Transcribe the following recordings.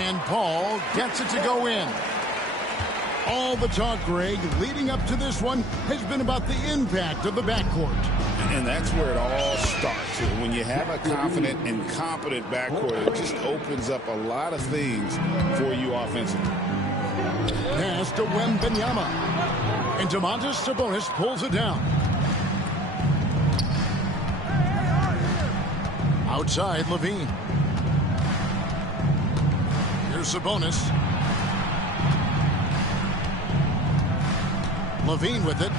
And Paul gets it to go in. All the talk, Greg, leading up to this one has been about the impact of the backcourt. And that's where it all starts. When you have a confident and competent backcourt, it just opens up a lot of things for you offensively. Pass to Wembanyama. And Domantas Sabonis pulls it down. Outside, Levine. Here's Sabonis. Levine with it.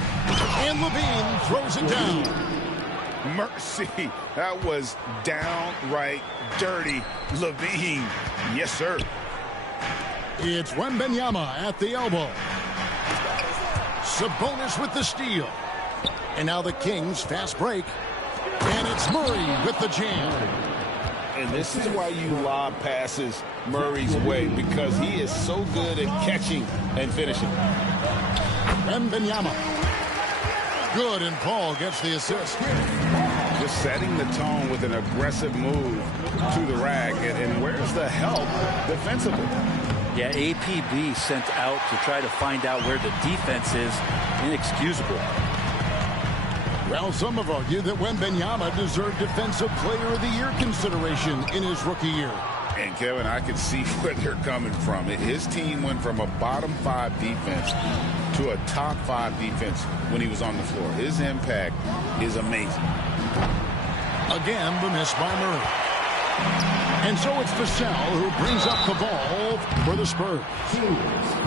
And Levine throws it down. Mercy. That was downright dirty. Levine. Yes, sir. It's Wembanyama at the elbow. Sabonis with the steal. And now the Kings fast break. And it's Murray with the jam. And this is why you lob passes Murray's way, because he is so good at catching and finishing. Wembanyama. Good, and Paul gets the assist. Just setting the tone with an aggressive move to the rack. And where's the help defensively? Yeah, APB sent out to try to find out where the defense is. Inexcusable. Well, some have argued that Wembanyama deserved Defensive Player of the Year consideration in his rookie year. And, Kevin, I can see where they're coming from. His team went from a bottom 5 defense to a top 5 defense when he was on the floor. His impact is amazing. Again, the miss by Murray. And so it's Vassell who brings up the ball for the Spurs.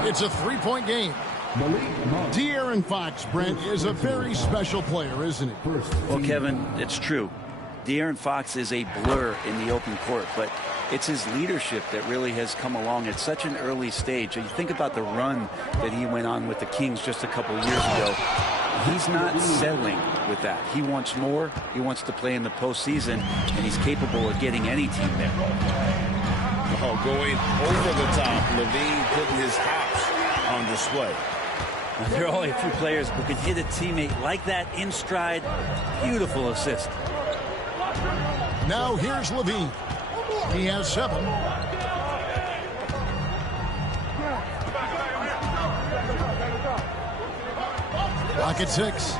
It's a 3-point game. De'Aaron Fox, Brent, is a very special player, isn't he? Well, Kevin, it's true. De'Aaron Fox is a blur in the open court, but it's his leadership that really has come along at such an early stage. You think about the run that he went on with the Kings just a couple of years ago. He's not settling with that. He wants more. He wants to play in the postseason, and he's capable of getting any team there. Oh, going over the top. Levine putting his hops on display. There are only a few players who can hit a teammate like that in stride. Beautiful assist. Now here's Levine. He has 7. Clock at 6.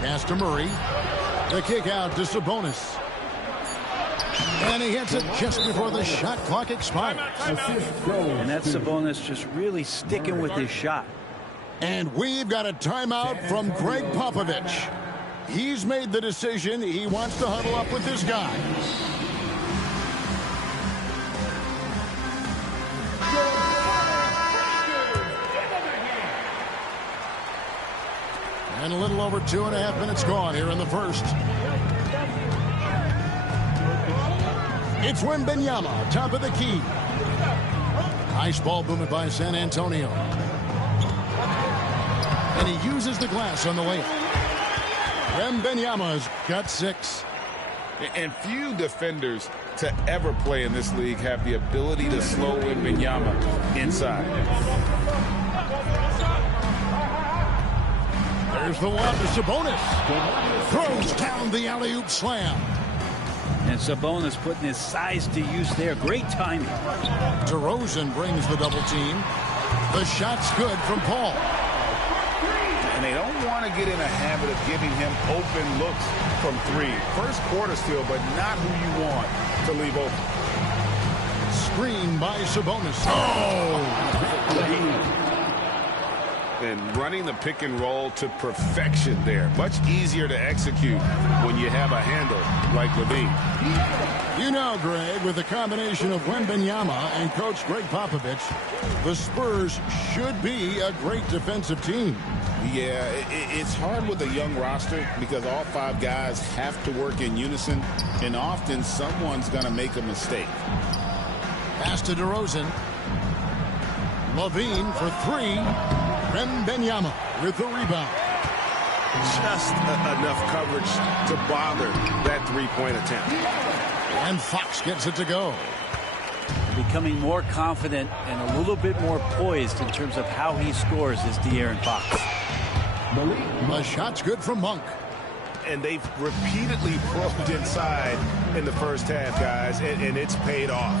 Pass to Murray. The kick out to Sabonis. And he hits it just before the shot clock expires. And that's Sabonis just really sticking with his shot. And we've got a timeout from Greg Popovich. He's made the decision. He wants to huddle up with his guys. And a little over 2.5 minutes gone here in the first. It's Wembanyama, top of the key. Nice ball movement by San Antonio. And he uses the glass on the layup. Wembanyama's got 6. And few defenders to ever play in this league have the ability to slow Wembanyama inside. There's the lob to Sabonis. Throws down the alley-oop slam. And Sabonis putting his size to use there. Great timing. DeRozan brings the double team. The shot's good from Paul. And they don't want to get in a habit of giving him open looks from 3. First quarter still, but not who you want to leave open. Screen by Sabonis. Oh! And running the pick and roll to perfection there. Much easier to execute when you have a handle like Levine. You know, Greg, with the combination of Wembanyama and Coach Greg Popovich, the Spurs should be a great defensive team. Yeah, it's hard with a young roster because all 5 guys have to work in unison, and often someone's going to make a mistake. Pass to DeRozan. Levine for 3. Wembanyama with the rebound. Just enough coverage to bother that 3-point attempt. And Fox gets it to go. Becoming more confident and a little bit more poised in terms of how he scores is De'Aaron Fox. The shot's good from Monk. And they've repeatedly probed inside in the first half, guys, and it's paid off.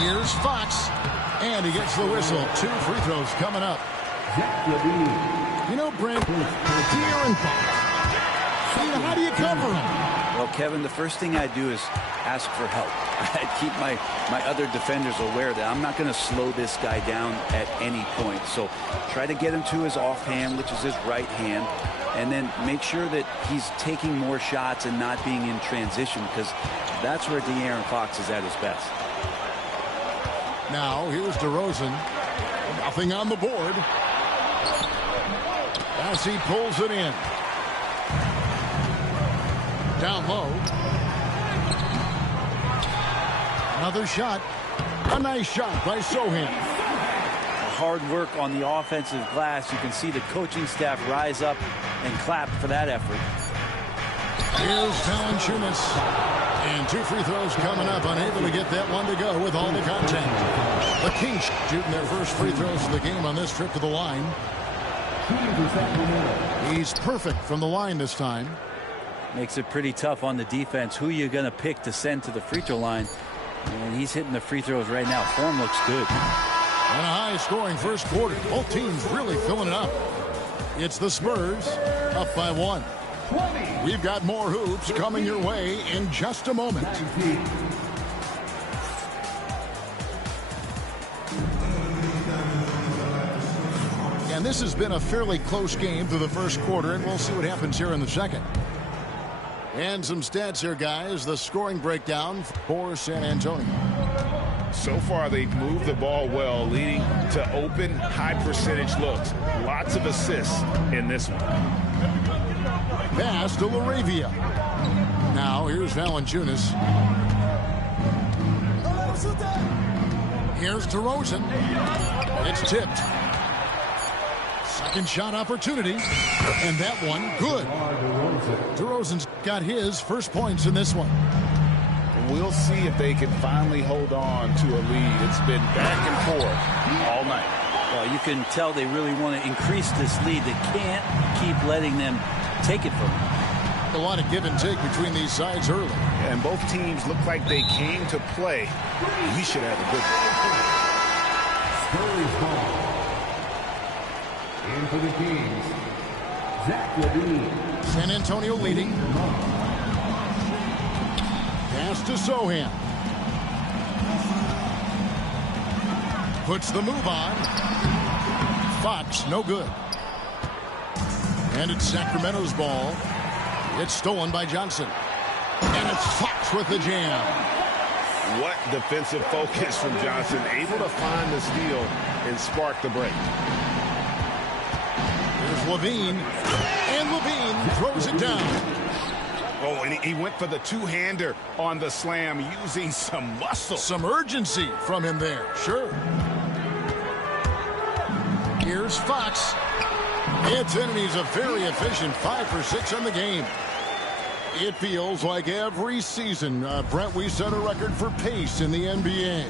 Here's Fox. And he gets the whistle. 2 free throws coming up. You know, Brent, De'Aaron Fox. How do you cover him? Well, Kevin, the first thing I do is ask for help. I keep my other defenders aware that I'm not going to slow this guy down at any point. So try to get him to his offhand, which is his right hand, and then make sure that he's taking more shots and not being in transition, because that's where De'Aaron Fox is at his best. Now, here's DeRozan. Nothing on the board. As he pulls it in. Down low. Another shot. A nice shot by Sohan. Hard work on the offensive glass. You can see the coaching staff rise up and clap for that effort. Here's Valanciunas. And 2 free throws coming up. Unable to get that one to go with all the contact. The Kings shooting their first free throws of the game on this trip to the line. He's perfect from the line this time. Makes it pretty tough on the defense. Who you going to pick to send to the free throw line? And he's hitting the free throws right now. Form looks good. And a high-scoring first quarter. Both teams really filling it up. It's the Spurs up by 1. We've got more hoops coming your way in just a moment. And this has been a fairly close game through the first quarter, and we'll see what happens here in the second. And some stats here, guys. The scoring breakdown for San Antonio. So far, they've moved the ball well, leading to open, high-percentage looks. Lots of assists in this one. Pass to LaRavia. Now, here's Valanciunas. Here's DeRozan. It's tipped. Second shot opportunity. And that one, good. DeRozan's got his first points in this one. We'll see if they can finally hold on to a lead. It's been back and forth all night. Well, you can tell they really want to increase this lead. They can't keep letting them take it from them. A lot of give and take between these sides early. And both teams look like they came to play. We should have a good one. And for the Kings, Zach LaVine. San Antonio leading. Pass to Sohan. Puts the move on. Fox, no good. And it's Sacramento's ball. It's stolen by Johnson. And it's Fox with the jam. What defensive focus from Johnson. Able to find the steal and spark the break. Here's LaVine. And LaVine throws it down. Oh, and he went for the two-hander on the slam, using some muscle. Some urgency from him there, sure. Here's Fox. It's in, and he's a very efficient 5 for 6 on the game. It feels like every season, Brent, we set a record for pace in the NBA.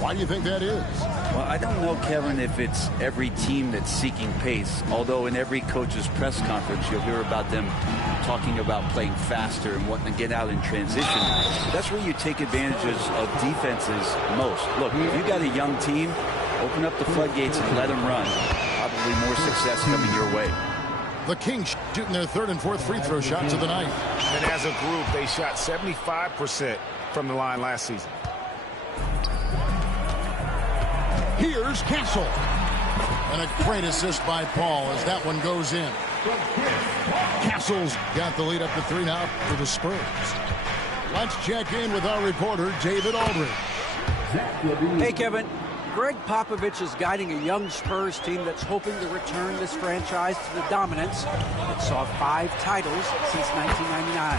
Why do you think that is? Well, I don't know, Kevin, if it's every team that's seeking pace, although in every coach's press conference you'll hear about them talking about playing faster and wanting to get out in transition. That's where you take advantages of defenses most. Look, if you got a young team, open up the floodgates and let them run. Probably more success coming your way. The Kings shooting their third and fourth free throw shots of the night. And as a group, they shot 75% from the line last season. Here's Castle. And a great assist by Paul as that one goes in. Castle's got the lead up to 3 now for the Spurs. Let's check in with our reporter, David Aldridge. Hey, Kevin. Greg Popovich is guiding a young Spurs team that's hoping to return this franchise to the dominance that saw 5 titles since 1999.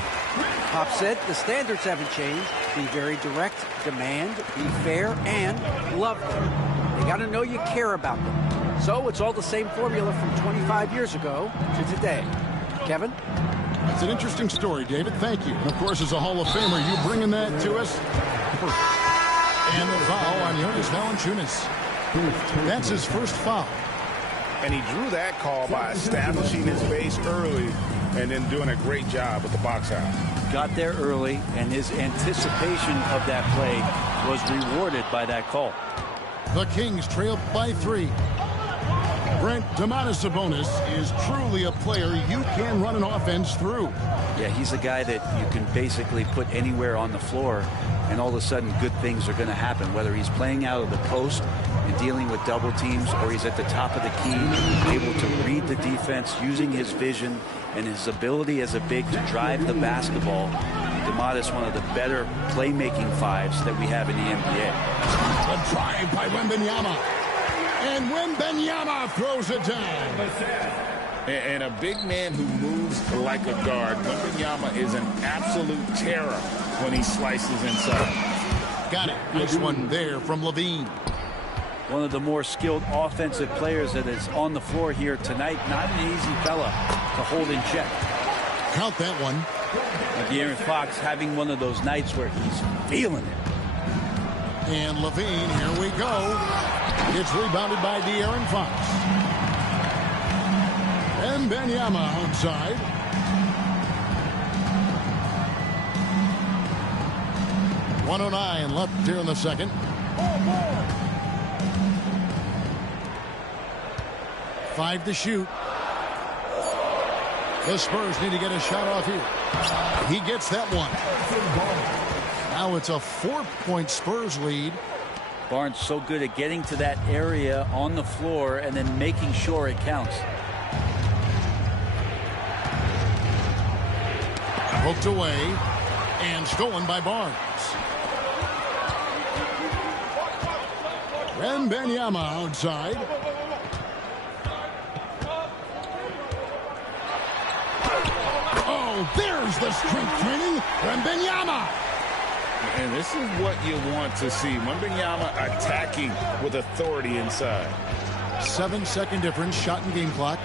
Pop said the standards haven't changed. Be very direct, demand, be fair, and love them. They got to know you care about them. So it's all the same formula from 25 years ago to today. Kevin? That's an interesting story, David. Thank you. And, of course, as a Hall of Famer, you bringing that to us. And the foul on Jonas Valanciunas. That's his first foul. And he drew that call by establishing his base early and then doing a great job with the box out. got there early, and his anticipation of that play was rewarded by that call. The Kings trail by 3. Brent, Domantas Sabonis is truly a player you can run an offense through. Yeah, he's a guy that you can basically put anywhere on the floor, and all of a sudden good things are going to happen, whether he's playing out of the post and dealing with double teams, or he's at the top of the key, able to read the defense, using his vision and his ability as a big to drive the basketball. Domantas, one of the better playmaking fives that we have in the NBA. The drive by Wembanyama. And Wembanyama throws it down. And a big man who moves like a guard. Wembanyama is an absolute terror when he slices inside. Got it. Nice one there from Levine. One of the more skilled offensive players that is on the floor here tonight. Not an easy fella to hold in check. Count that one. And De'Aaron Fox having one of those nights where he's feeling it. And Levine, here we go. It's rebounded by De'Aaron Fox. And Wembanyama outside. .109 left here in the second. Five to shoot. The Spurs need to get a shot off here. He gets that one. Now it's a 4-point Spurs lead. Barnes so good at getting to that area on the floor and then making sure it counts. Poked away and stolen by Barnes. Wembanyama outside. Oh, there's the strength training. Wembanyama. And this is what you want to see. Wembanyama attacking with authority inside. 7-second difference, shot and game clock.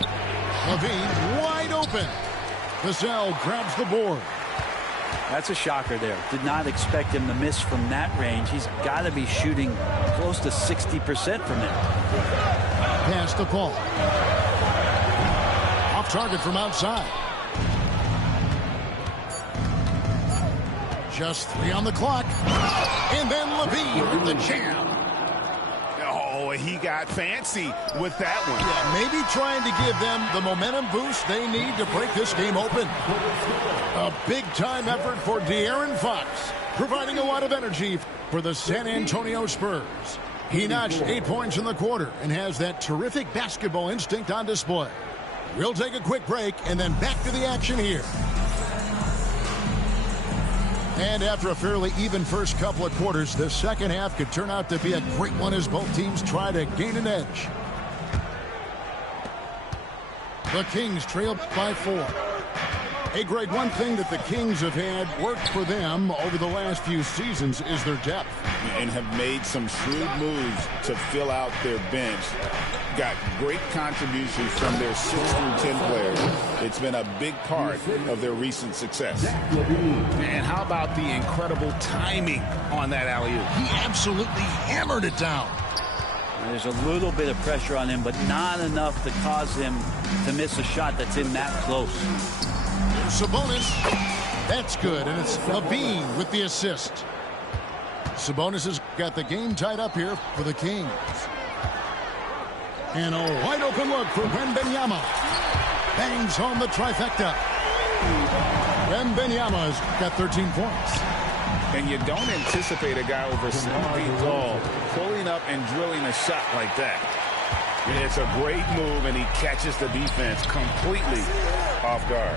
Levine wide open. Vassell grabs the board. That's a shocker there. Did not expect him to miss from that range. He's got to be shooting close to 60% from it. Pass to Paul. Off target from outside. Just 3 on the clock. And then Levine with the jam. Oh, he got fancy with that one. Yeah, maybe trying to give them the momentum boost they need to break this game open. A big-time effort for De'Aaron Fox, providing a lot of energy for the San Antonio Spurs. He notched 8 points in the quarter and has that terrific basketball instinct on display. We'll take a quick break and then back to the action here. And after a fairly even first couple of quarters, the second half could turn out to be a great one as both teams try to gain an edge. The Kings trail by 4. Hey, Greg, one thing that the Kings have had worked for them over the last few seasons is their depth. And have made some shrewd moves to fill out their bench. Got great contributions from their 6 through 10 players. It's been a big part of their recent success. And how about the incredible timing on that alley-oop? He absolutely hammered it down. There's a little bit of pressure on him, but not enough to cause him to miss a shot that's in that close. Sabonis. That's good, and it's Levine with the assist. Sabonis has got the game tied up here for the Kings. And a wide open look for Wembanyama. Bangs home the trifecta. Wembanyama's got 13 points. And you don't anticipate a guy over 7 feet tall pulling up and drilling a shot like that. It's a great move, and he catches the defense completely off guard.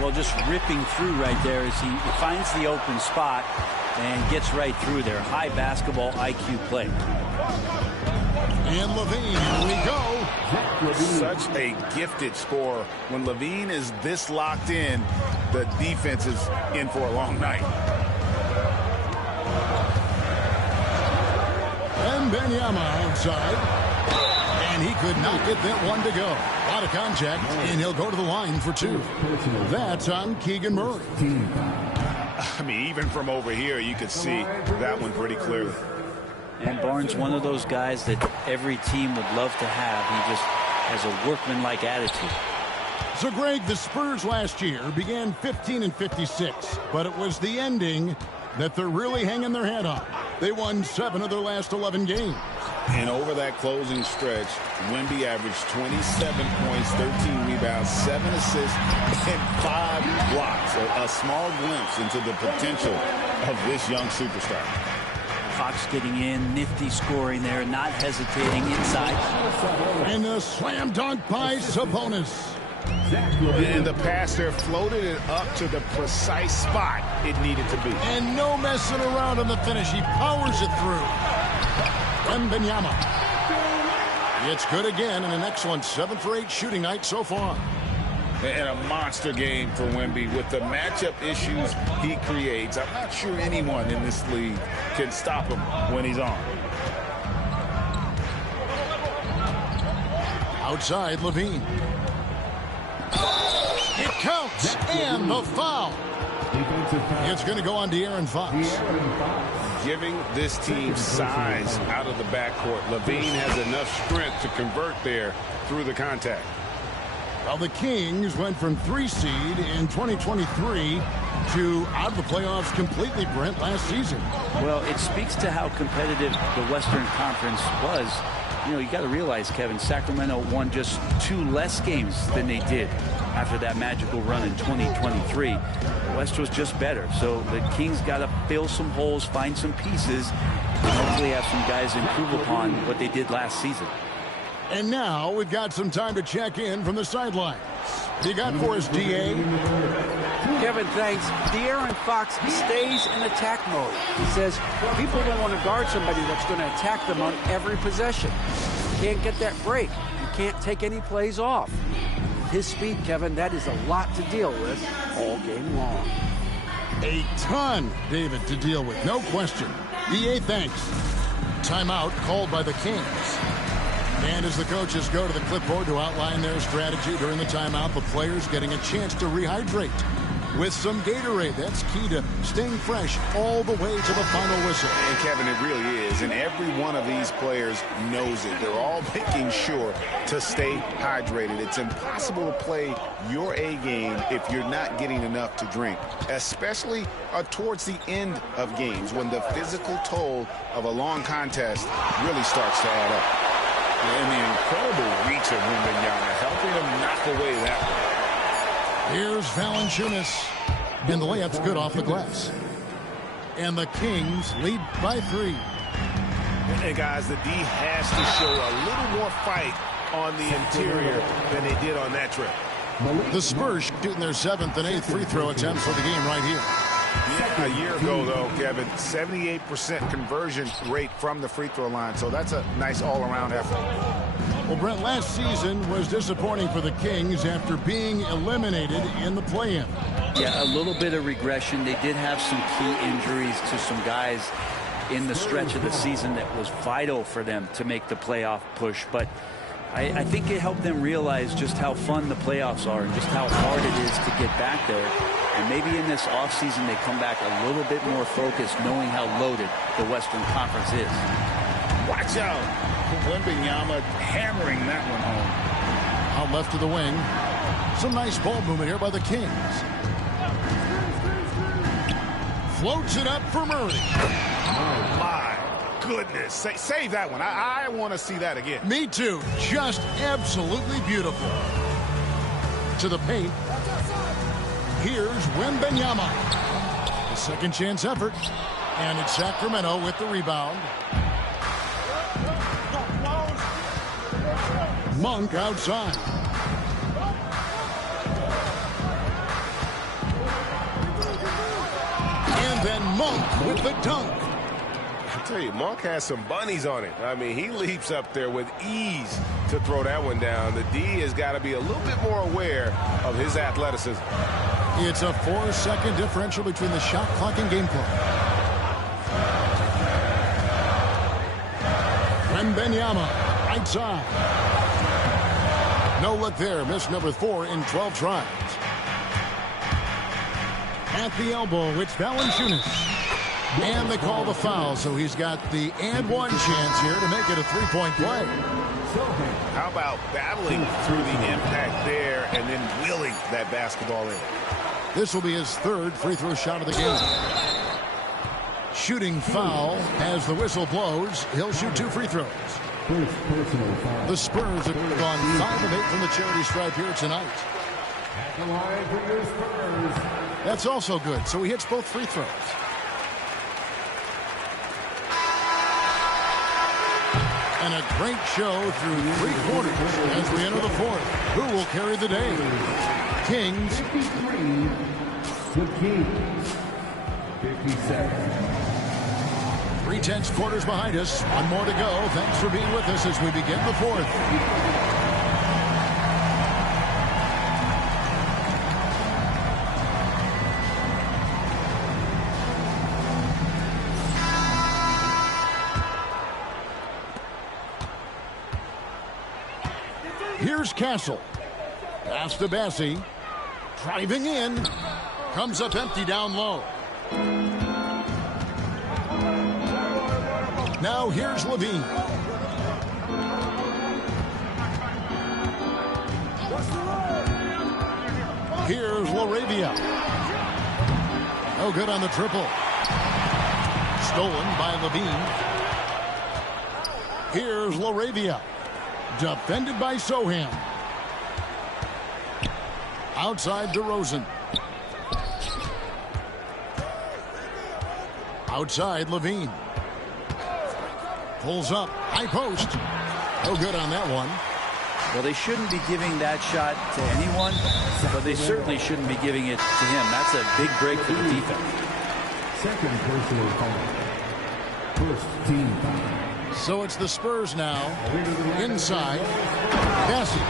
Well, just ripping through right there as he finds the open spot and gets right through there. High basketball IQ play. And Levine, here we go. Such a gifted scorer. When Levine is this locked in, the defense is in for a long night. And Wembanyama outside. And he could not get that one to go. A lot of contact, and he'll go to the line for 2. That's on Keegan Murray. I mean, even from over here, you could see that one pretty clearly. And Barnes, one of those guys that every team would love to have. He just has a workmanlike attitude. So, Greg, the Spurs last year began 15-56, but it was the ending that they're really hanging their head on. They won 7 of their last 11 games. And over that closing stretch, Wemby averaged 27 points, 13 rebounds, 7 assists, and 5 blocks. A small glimpse into the potential of this young superstar. Fox getting in, nifty scoring there, not hesitating inside. And a slam dunk by Sabonis. And the pass there floated it up to the precise spot it needed to be. And no messing around on the finish. He powers it through. Wembanyama. It's good again, and an excellent 7 for 8 shooting night so far. And a monster game for Wemby with the matchup issues he creates. I'm not sure anyone in this league can stop him when he's on. Outside, Levine. It counts, and the foul. It's going to go on De'Aaron Fox. Giving this team size out of the backcourt. Levine has enough strength to convert there through the contact. Well, the Kings went from 3 seed in 2023 to out of the playoffs completely, Brent, last season. Well, it speaks to how competitive the Western Conference was. You know, you got to realize, Kevin, Sacramento won just 2 less games than they did after that magical run in 2023. The West was just better. So the Kings got to fill some holes, find some pieces, and hopefully have some guys improve upon what they did last season. And now we've got some time to check in from the sidelines. You got for us, D.A.? Kevin, thanks. De'Aaron Fox stays in attack mode. He says people don't want to guard somebody that's going to attack them on every possession. You can't get that break. You can't take any plays off. His speed, Kevin, that is a lot to deal with all game long. A ton, David, to deal with, no question. D.A., thanks. Timeout called by the Kings. And as the coaches go to the clipboard to outline their strategy during the timeout, the players getting a chance to rehydrate with some Gatorade. That's key to staying fresh all the way to the final whistle. And Kevin, it really is. And every one of these players knows it. They're all making sure to stay hydrated. It's impossible to play your A game if you're not getting enough to drink, especially towards the end of games when the physical toll of a long contest really starts to add up. And the incredible reach of Wembanyama helping him knock away that one. Here's Valanciunas. And the layup's good off the glass. And the Kings lead by 3. And guys, the D has to show a little more fight on the interior than they did on that trip. The Spurs shooting their 7th and 8th free throw attempts for the game right here. Yeah, a year ago, though, Kevin, 78% conversion rate from the free throw line. So that's a nice all-around effort. Well, Brent, last season was disappointing for the Kings after being eliminated in the play-in. Yeah, a little bit of regression. They did have some key injuries to some guys in the stretch of the season that was vital for them to make the playoff push. But I think it helped them realize just how fun the playoffs are and just how hard it is to get back there. And maybe in this offseason they come back a little bit more focused, knowing how loaded the Western Conference is. Watch out. Wembanyama hammering that one home. Out left of the wing. Some nice ball movement here by the Kings. Floats it up for Murray. Oh, my goodness. Save that one. I want to see that again. Me too. Just absolutely beautiful. To the paint. Here's Wembanyama. A second chance effort. And it's Sacramento with the rebound. Monk outside. And then Monk with the dunk. I tell you, Monk has some bunnies on it. I mean, he leaps up there with ease to throw that one down. The D has got to be a little bit more aware of his athleticism. It's a 4-second differential between the shot clock and game clock. Wembanyama, right side. No look there. Miss number 4 in 12 tries. At the elbow, it's Valanciunas. And they call the foul, so he's got the and one chance here to make it a three-point play. How about battling through the impact there and then willing that basketball in? This will be his third free throw shot of the game. Shooting foul as the whistle blows. He'll shoot 2 free throws. The Spurs have gone 5 of 8 from the charity stripe here tonight. That's also good, so he hits both free throws. And a great show through 3 quarters as we enter the fourth. Who will carry the day? Kings. 53, the Kings. 57. 3 quarters behind us. One more to go. Thanks for being with us as we begin the fourth. Here's Castle. Pass to Bassie. Driving in. Comes up empty down low. Now here's Levine. Here's LaRavia. No good on the triple. Stolen by Levine. Here's LaRavia. Defended by Sohan. Outside DeRozan. Outside Levine. Pulls up. High post. No good on that one. Well, they shouldn't be giving that shot to anyone, but they certainly shouldn't be giving it to him. That's a big break for the defense. Second personal foul. First team foul. So it's the Spurs now. Inside. Bassie.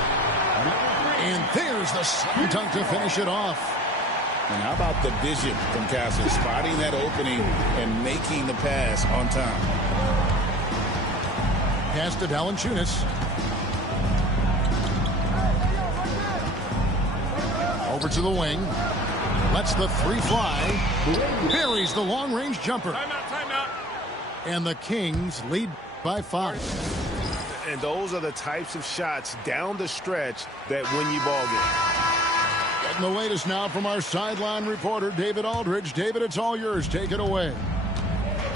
And there's the slam dunk to finish it off. And how about the vision from Castle, spotting that opening and making the pass on time. Pass to Valanciunas. Over to the wing. Lets the 3 fly. Buries the long-range jumper. Timeout. And the Kings lead by 5. And those are the types of shots down the stretch that win you ball games. Getting the latest now from our sideline reporter, David Aldridge. David, it's all yours. Take it away.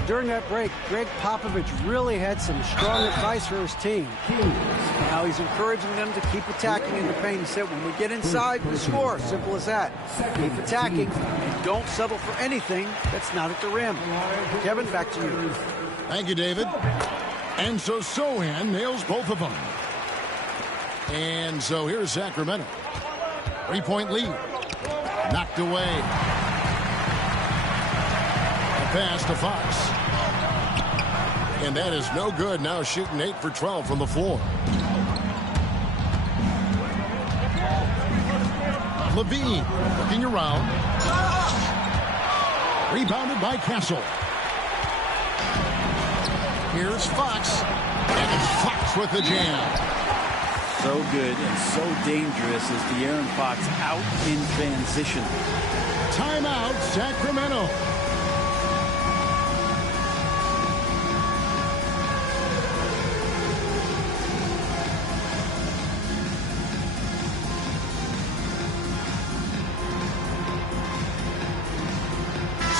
During that break, Greg Popovich really had some strong advice for his team. Now he's encouraging them to keep attacking in the paint. He said, when we get inside, we score. Simple as that. Keep attacking and don't settle for anything that's not at the rim. Kevin, back to you. Thank you, David. And so Sohan nails both of them. And so here's Sacramento. 3-point lead. Knocked away. Pass to Fox. And that is no good. Now shooting 8 for 12 from the floor. Levine looking around. Rebounded by Castle. Here's Fox. And it's Fox with the jam. So good and so dangerous is De'Aaron Fox out in transition. Timeout, Sacramento.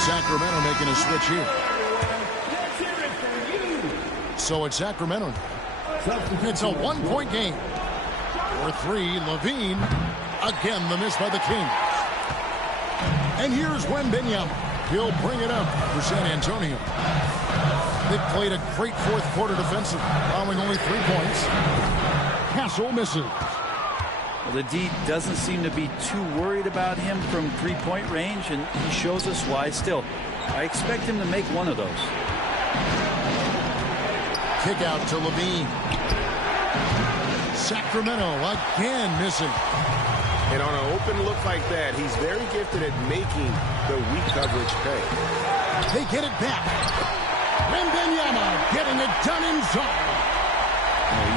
Sacramento making a switch here. So it's Sacramento. It's a 1-point game. For 3, Levine. Again, the miss by the Kings. And here's Wembanyama. He'll bring it up for San Antonio. They've played a great fourth quarter defensive, allowing only 3 points. Castle misses. Well, the D doesn't seem to be too worried about him from 3-point range, and he shows us why. Still, I expect him to make one of those. Kick out to Levine. Sacramento again missing. And on an open look like that, he's very gifted at making the weak coverage pay. They get it back. Wembanyama getting it done inside.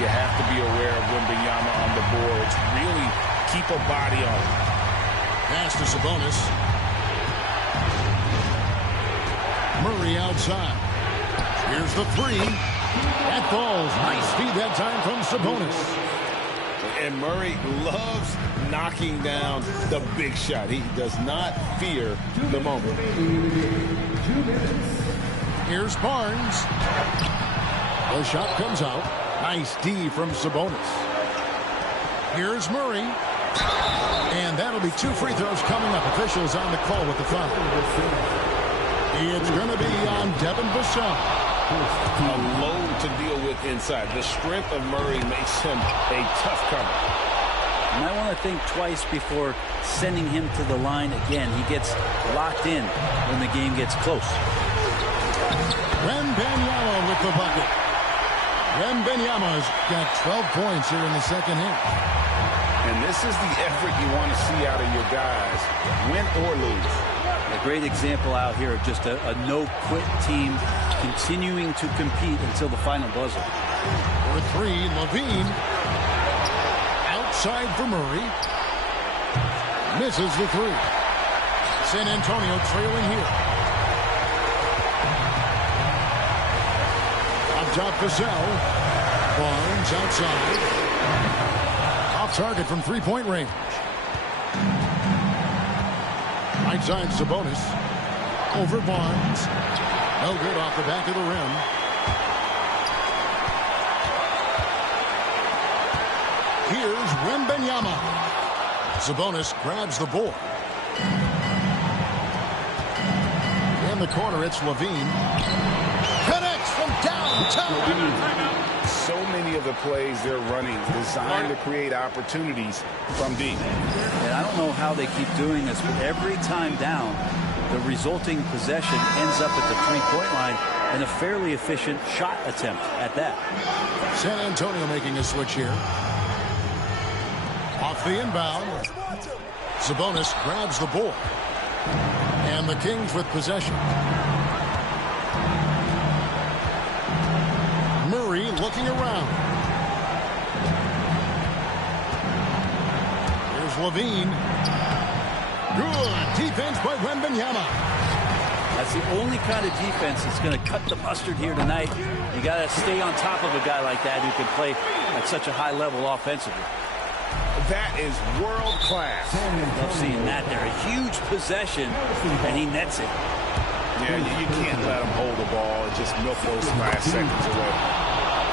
You have to be aware of Wembanyama on the boards. Really keep a body on him. Pass to Sabonis. Murray outside. Here's the three. That falls. Nice speed that time from Sabonis. And Murray loves knocking down the big shot. He does not fear the moment. Here's Barnes. The shot comes out. Nice D from Sabonis. Here's Murray. And that'll be 2 free throws coming up. Officials on the call with the foul. It's going to be on Devin Vassell. A load to deal with inside. The strength of Murray makes him a tough comer. You might want to think twice before sending him to the line again. He gets locked in when the game gets close. Wembanyama with the bucket. Wembanyama's got 12 points here in the second half. And this is the effort you want to see out of your guys, win or lose. A great example out here of just a no-quit team continuing to compete until the final buzzer. For three, Levine. Outside for Murray. Misses the three. San Antonio trailing here. Up top, Vassell. Barnes outside. Off target from three-point range. Right side, Sabonis. Over Barnes. No good off the back of the rim. Here's Wembanyama. Sabonis grabs the board. In the corner, it's Levine. Connects from downtown. So many of the plays they're running designed to create opportunities from deep. And I don't know how they keep doing this, but every time down, the resulting possession ends up at the three-point line and a fairly efficient shot attempt at that. San Antonio making a switch here. Off the inbound. Sabonis grabs the board. And the Kings with possession. Murray looking around. Here's Levine. Good defense by Wembanyama. That's the only kind of defense that's going to cut the mustard here tonight. You got to stay on top of a guy like that who can play at such a high level offensively. That is world class. Love seeing that there. A huge possession, and he nets it. Yeah, you can't let him hold the ball and just milk those last seconds away.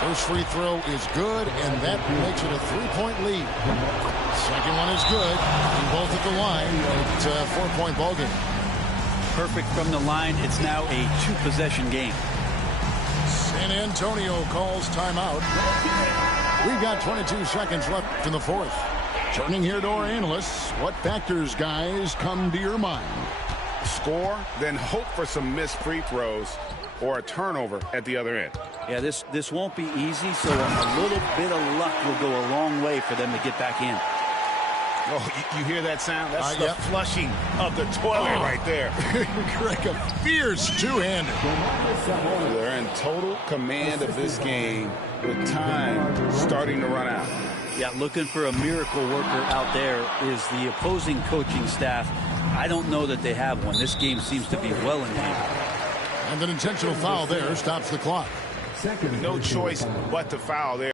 First free throw is good, and that makes it a three-point lead. Second one is good, and both at the line. It's a four-point ball game. Perfect from the line. It's now a two-possession game. San Antonio calls timeout. We've got 22 seconds left in the fourth. Turning here to our analysts, what factors, guys, come to your mind? Score, then hope for some missed free throws or a turnover at the other end. Yeah, this won't be easy, so a little bit of luck will go a long way for them to get back in. Oh, you hear that sound? That's the yep. flushing of the toilet right there. Greg, a fierce two-hander. They're in total command of this game with time starting to run out. Yeah, looking for a miracle worker out there is the opposing coaching staff. I don't know that they have one. This game seems to be well in hand. And an intentional foul there stops the clock. No choice but to foul there.